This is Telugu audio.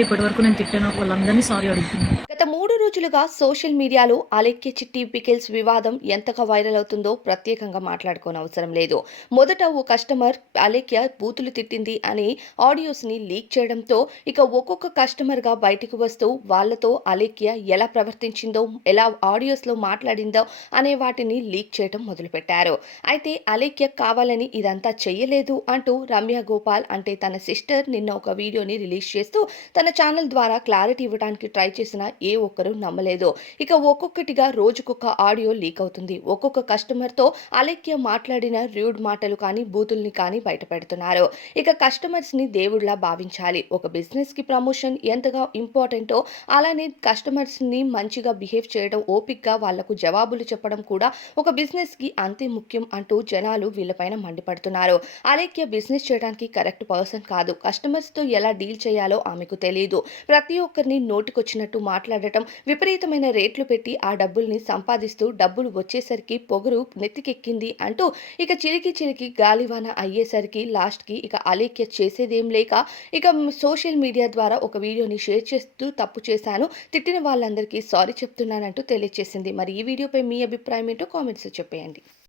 ఇప్పటి వరకు నేను తిట్టాను వాళ్ళందరినీ సారీ అడుగుతున్నాను గత మూడు రోజులుగా సోషల్ మీడియాలో అలెక్య చిట్టి పికిల్స్ వివాదం ఎంతగా వైరల్ అవుతుందో ప్రత్యేకంగా మాట్లాడుకోని అవసరం లేదు. మొదట ఓ కస్టమర్ అలెక్య బూతులు తిట్టింది అని ఆడియోస్ని లీక్ చేయడంతో ఇక ఒక్కొక్క కస్టమర్గా బయటకు వస్తూ వాళ్ళతో అలెక్య ఎలా ప్రవర్తించిందో ఎలా ఆడియోస్లో మాట్లాడిందో అనే వాటిని లీక్ చేయడం మొదలుపెట్టారు. అయితే అలెక్య కావాలని ఇదంతా చెయ్యలేదు అంటూ రమ్య గోపాల్ అంటే తన సిస్టర్ నిన్న ఒక వీడియోని రిలీజ్ చేస్తూ తన ఛానల్ ద్వారా క్లారిటీ ఇవ్వడానికి ట్రై చేసినా ఏ ఒక్కరూ నమ్మలేదు. ఇక ఒక్కొక్కటిగా రోజుకొక ఆడియో లీక్ అవుతుంది. ఒక్కొక్క కస్టమర్తో అలెక్య మాట్లాడిన ర్యూడ్ మాటలు కానీ బూతుల్ని కానీ బయటపెడుతున్నారు ఇక కస్టమర్స్ని దేవుడిలా భావించాలి. ఒక బిజినెస్కి ప్రమోషన్ ఎంతగా ఇంపార్టెంటో అలానే కస్టమర్స్ని మంచిగా బిహేవ్ చేయడం ఓపిక్గా వాళ్ళకు జవాబులు చెప్పడం కూడా ఒక బిజినెస్కి అంతే ముఖ్యం అంటూ జనాలు వీళ్ళపైన మండిపడుతున్నారు. అలెక్య బిజినెస్ చేయడానికి కరెక్ట్ పర్సన్ కాదు. కస్టమర్స్తో ఎలా డీల్ చేయాలో ఆమెకు తెలియదు ప్రతి ఒక్కరిని నోటికొచ్చినట్టు మాట్లాడటం విపరీతమైన రేట్లు పెట్టి ఆ డబ్బుల్ని సంపాదిస్తూ డబ్బులు వచ్చేసరికి పొగరు నెత్తికెక్కింది అంటూ ఇక చిలికి చిలికి గాలివాన అయ్యేసరికి లాస్ట్కి ఇక అలేఖ్య చేసేదేం లేక ఇక సోషల్ మీడియా ద్వారా ఒక వీడియోని షేర్ చేస్తూ తప్పు చేశాను తిట్టిన వాళ్ళందరికీ సారీ చెప్తున్నానంటూ తెలియజేసింది మరి ఈ వీడియోపై మీ అభిప్రాయం ఏంటో కామెంట్స్ చెప్పేయండి.